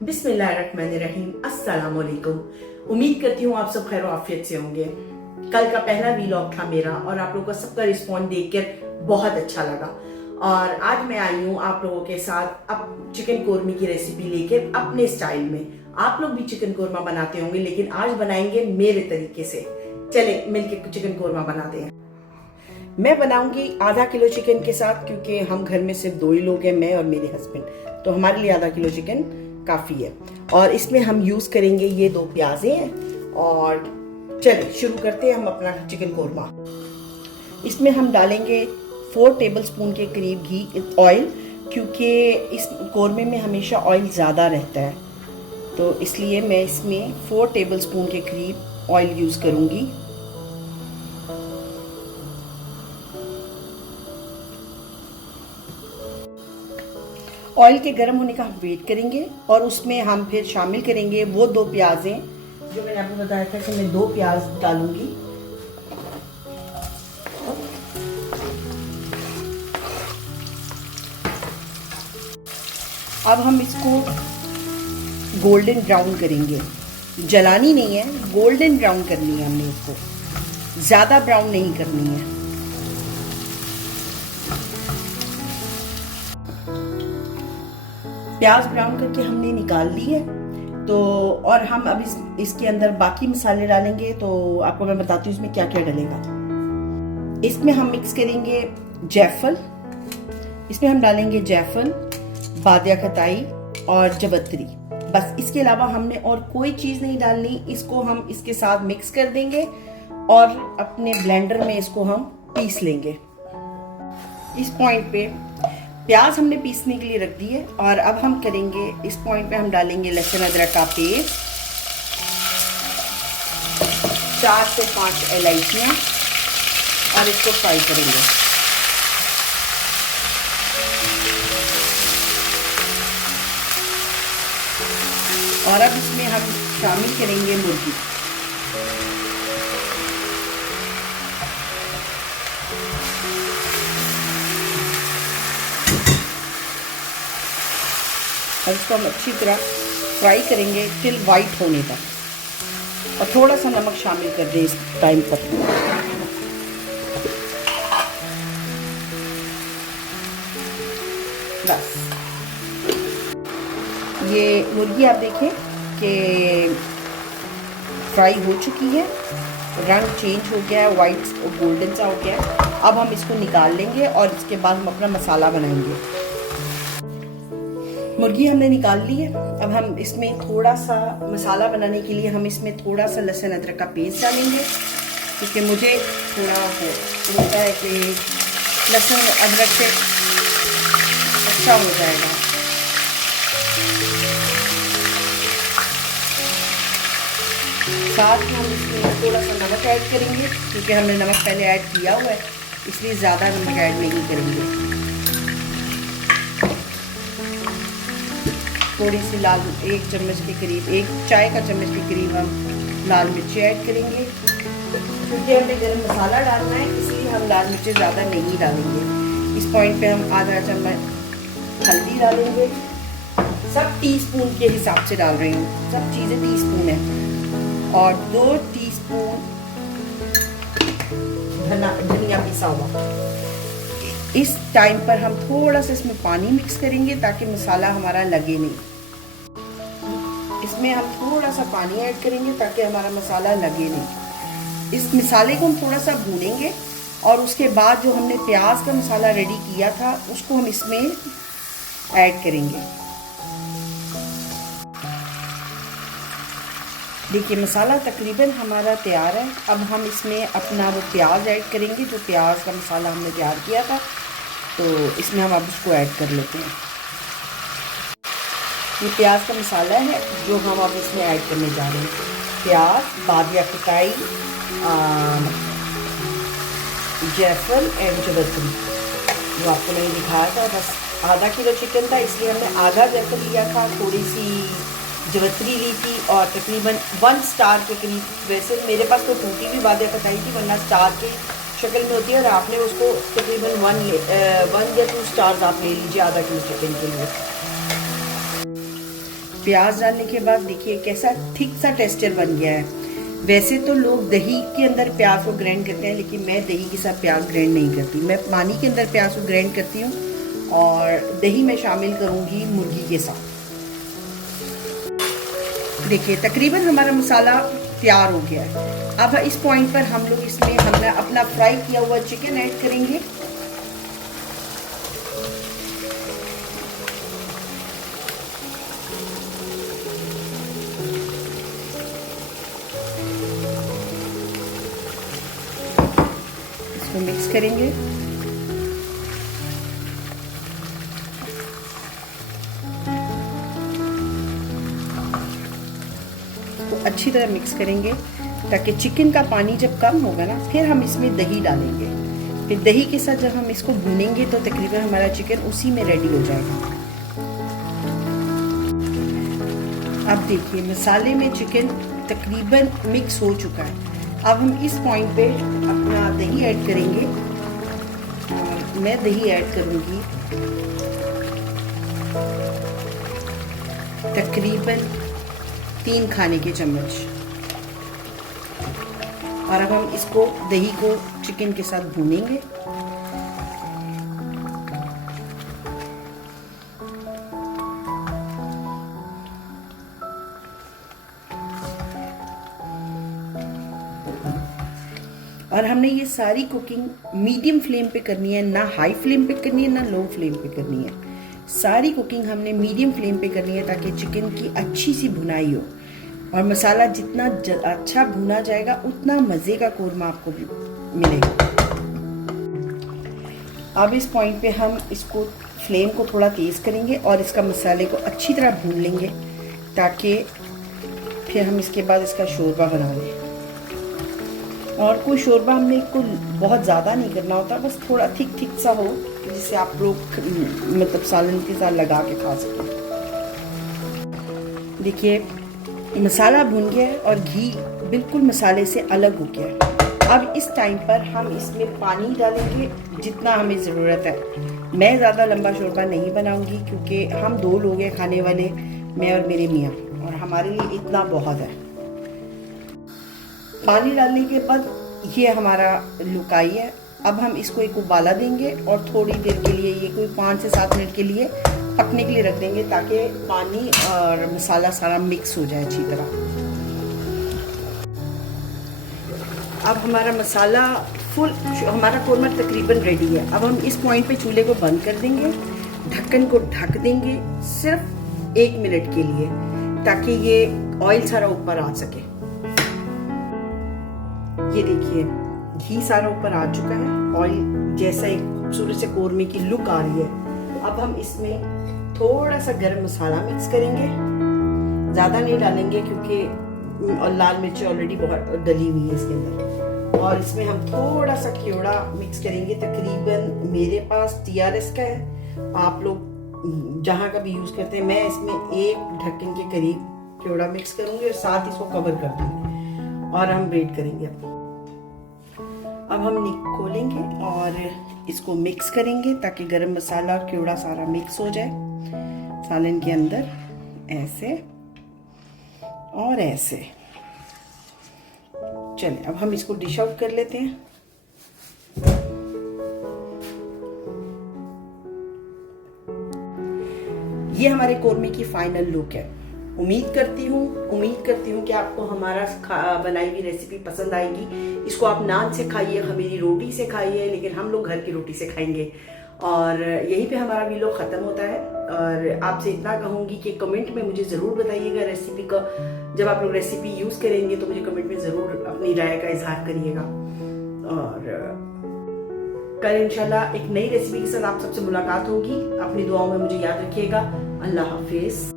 बिस्मिल्लाहिर्रहमानिर्रहीम। अस्सलाम वालेकुम। उम्मीद करती हूँ आप सब खैर आफियत से होंगे। कल का पहला वीलॉग था मेरा और आप लोगों का सबका रिस्पॉन्स देखकर बहुत अच्छा लगा और आज मैं आई हूँ आप लोगों के साथ अब चिकन कोरमे की रेसिपी लेकर अपने स्टाइल में। आप लोग भी चिकन कोरमा बनाते होंगे लेकिन आज बनाएंगे मेरे तरीके से। चले मिलकर चिकन कोरमा बनाते हैं। मैं बनाऊंगी आधा किलो चिकन के साथ क्योंकि हम घर में सिर्फ 2 ही लोग हैं, मैं और मेरे हस्बैंड, तो हमारे लिए आधा किलो चिकन काफ़ी है। और इसमें हम यूज़ करेंगे ये 2 प्याज़ें हैं। और चलिए शुरू करते हैं हम अपना चिकन कोरमा। इसमें हम डालेंगे 4 टेबलस्पून के करीब घी ऑयल, क्योंकि इस कोरमे में हमेशा ऑयल ज़्यादा रहता है, तो इसलिए मैं इसमें 4 टेबलस्पून के करीब ऑयल यूज़ करूँगी। ऑयल के गर्म होने का हम वेट करेंगे और उसमें हम फिर शामिल करेंगे वो 2 प्याज़ें जो मैंने आपको बताया था कि मैं 2 प्याज डालूंगी। अब हम इसको गोल्डन ब्राउन करेंगे, जलानी नहीं है, गोल्डन ब्राउन करनी है हमने इसको, ज़्यादा ब्राउन नहीं करनी है। प्याज ब्राउन करके हमने निकाल ली है, तो और हम अब इसके अंदर बाकी मसाले डालेंगे, तो आपको मैं बताती हूँ इसमें क्या क्या डलेगा। इसमें हम मिक्स करेंगे जायफल, इसमें हम डालेंगे जायफल, बादिया खताई और जवत्री, बस। इसके अलावा हमने और कोई चीज़ नहीं डालनी। इसको हम इसके साथ मिक्स कर देंगे और अपने ब्लेंडर में इसको हम पीस लेंगे। इस पॉइंट पे प्याज हमने पीसने के लिए रख दी है और अब हम करेंगे, इस पॉइंट पे हम डालेंगे लहसुन अदरक का पेस्ट, 4 से 5 इलायचियाँ और इसको फ्राई करेंगे। और अब इसमें हम शामिल करेंगे मुर्गी। और इसको हम अच्छी तरह फ्राई करेंगे टिल वाइट होने तक, और थोड़ा सा नमक शामिल कर दें इस टाइम पर। बस ये मुर्गी आप देखें कि फ्राई हो चुकी है, रंग चेंज हो गया है, वाइट और गोल्डन सा हो गया है। अब हम इसको निकाल लेंगे और इसके बाद हम अपना मसाला बनाएंगे। मुर्गी हमने निकाल ली है। अब हम इसमें थोड़ा सा मसाला बनाने के लिए हम इसमें थोड़ा सा लहसुन अदरक का पेस्ट डालेंगे, क्योंकि मुझे थोड़ा होता है कि लहसुन अदरक से अच्छा हो जाएगा। साथ में हम इसमें थोड़ा सा नमक ऐड करेंगे, क्योंकि हमने नमक पहले ऐड किया हुआ है, इसलिए ज़्यादा नमक ऐड नहीं करेंगे। थोड़ी सी लाल, 1 चम्मच के करीब, 1 चाय का चम्मच के करीब हम लाल मिर्ची ऐड करेंगे, क्योंकि हमें गरम मसाला डालना है, इसलिए हम लाल मिर्ची ज़्यादा नहीं डालेंगे। इस पॉइंट पे हम आधा चम्मच हल्दी डालेंगे, सब टीस्पून के हिसाब से डाल रही हूँ, सब चीज़ें टीस्पून है, और 2 टीस्पून धनिया पिसा हुआ। इस टाइम पर हम थोड़ा सा इसमें पानी मिक्स करेंगे ताकि मसाला हमारा लगे नहीं। इसमें हम थोड़ा सा पानी ऐड करेंगे ताकि हमारा मसाला लगे नहीं। इस मसाले को हम थोड़ा सा भूनेंगे और उसके बाद जो हमने प्याज का मसाला रेडी किया था उसको हम इसमें ऐड करेंगे। देखिए मसाला तकरीबन हमारा तैयार है। अब हम इसमें अपना वो प्याज ऐड करेंगे, जो प्याज का मसाला हमने तैयार किया था, तो इसमें हम अब उसको ऐड कर लेते हैं। ये प्याज का मसाला है जो हम अब इसमें ऐड करने जा रहे हैं। प्याज, बादिया खताई, जायफल एंड जवत्री, जो आपको मैंने दिखाया था। बस आधा किलो चिकन था इसलिए हमने आधा जायफल लिया था, थोड़ी सी जवत्री ली थी और तकरीबन 1 स्टार के करीब। वैसे मेरे पास तो टूटी भी बादिया खताई थी, वरना स्टार की शक्ल में होती है, और आपने उसको तकरीबन 1 या 2 स्टार्स आप ले लीजिए आधा किलो चिकन के लिए। प्याज डालने के बाद देखिए कैसा थिक सा टेक्सचर बन गया है। वैसे तो लोग दही के अंदर प्याज को ग्राइंड करते हैं, लेकिन मैं दही के साथ प्याज ग्राइंड नहीं करती। मैं पानी के अंदर प्याज को ग्राइंड करती हूँ और दही में शामिल करूँगी मुर्गी के साथ। देखिए तकरीबन हमारा मसाला तैयार हो गया है। अब इस पॉइंट पर हम लोग इसमें हमने अपना फ्राई किया हुआ चिकन ऐड करेंगे। इसको मिक्स करेंगे। अच्छी तरह मिक्स करेंगे ताकि चिकन का पानी जब कम होगा ना, फिर हम इसमें दही डालेंगे। फिर दही के साथ जब हम इसको भूनेंगे तो तकरीबन हमारा चिकन उसी में रेडी हो जाएगा। अब देखिए मसाले में चिकन तकरीबन मिक्स हो चुका है। अब हम इस पॉइंट पे अपना दही ऐड करेंगे। मैं दही ऐड करूँगी तकरीबन 3 खाने के चम्मच। और अब हम इसको दही को चिकन के साथ भूनेंगे। और हमने ये सारी कुकिंग मीडियम फ्लेम पे करनी है, ना हाई फ्लेम पे करनी है ना लो फ्लेम पे करनी है। सारी कुकिंग हमने मीडियम फ्लेम पे करनी है ताकि चिकन की अच्छी सी भुनाई हो। और मसाला जितना अच्छा भुना जाएगा उतना मज़े का कोरमा आपको मिलेगा। अब इस पॉइंट पे हम इसको फ्लेम को थोड़ा तेज़ करेंगे और इसका मसाले को अच्छी तरह भून लेंगे ताकि फिर हम इसके बाद इसका शोरबा बना लें। और कोई शोरबा हमने को बहुत ज़्यादा नहीं करना होता, बस थोड़ा थिक सा हो जिससे आप लोग मतलब सालन के साथ लगा के खा सकें। देखिए मसाला भुन गया है और घी बिल्कुल मसाले से अलग हो गया है। अब इस टाइम पर हम इसमें पानी डालेंगे जितना हमें ज़रूरत है। मैं ज़्यादा लंबा शोरबा नहीं बनाऊंगी क्योंकि हम 2 लोग हैं खाने वाले, मैं और मेरे मियाँ, और हमारे लिए इतना बहुत है। पानी डालने के बाद ये हमारा लुकाई है। अब हम इसको एक उबाला देंगे और थोड़ी देर के लिए, ये कोई 5 से 7 मिनट के लिए पकने के लिए रख देंगे ताकि पानी और मसाला सारा मिक्स हो जाए अच्छी तरह। अब हमारा मसाला हमारा कोरमा तकरीबन रेडी है। अब हम इस पॉइंट पे चूल्हे को बंद कर देंगे, ढक्कन को ढक देंगे सिर्फ 1 मिनट के लिए ताकि ये ऑयल सारा ऊपर आ सके। ये देखिए घी सारा ऊपर आ चुका है, ऑयल जैसा एक खूबसूरत से कोरमे की लुक आ रही है। अब हम इसमें थोड़ा सा गरम मसाला मिक्स करेंगे, ज़्यादा नहीं डालेंगे क्योंकि और लाल मिर्च ऑलरेडी बहुत डली हुई है इसके अंदर। और इसमें हम थोड़ा सा क्योड़ा मिक्स करेंगे, तकरीबन मेरे पास TRS का है, आप लोग जहाँ का भी यूज़ करते हैं। मैं इसमें 1 ढक्कन के करीब क्योड़ा मिक्स करूँगी और साथ इसको कवर कर दूँगी और हम वेट करेंगे। अब हम खोलेंगे और इसको मिक्स करेंगे ताकि गरम मसाला क्योड़ा सारा मिक्स हो जाए सालन के अंदर, ऐसे और ऐसे। चलिए अब हम इसको डिश आउट कर लेते हैं। ये हमारे कोरमे की फाइनल लुक है। उम्मीद करती हूँ कि आपको हमारा बनाई हुई रेसिपी पसंद आएगी। इसको आप नान से खाइए, खमीरी रोटी से खाइए, लेकिन हम लोग घर की रोटी से खाएंगे। और यहीं पे हमारा वीडियो ख़त्म होता है। और आपसे इतना कहूँगी कि कमेंट में मुझे ज़रूर बताइएगा रेसिपी का। जब आप लोग रेसिपी यूज़ करेंगे तो मुझे कमेंट में ज़रूर अपनी राय का इजहार करिएगा। और कल इंशाल्लाह एक नई रेसिपी के साथ आप सबसे मुलाकात होगी। अपनी दुआओं में मुझे याद रखिएगा। अल्लाह हाफिज़।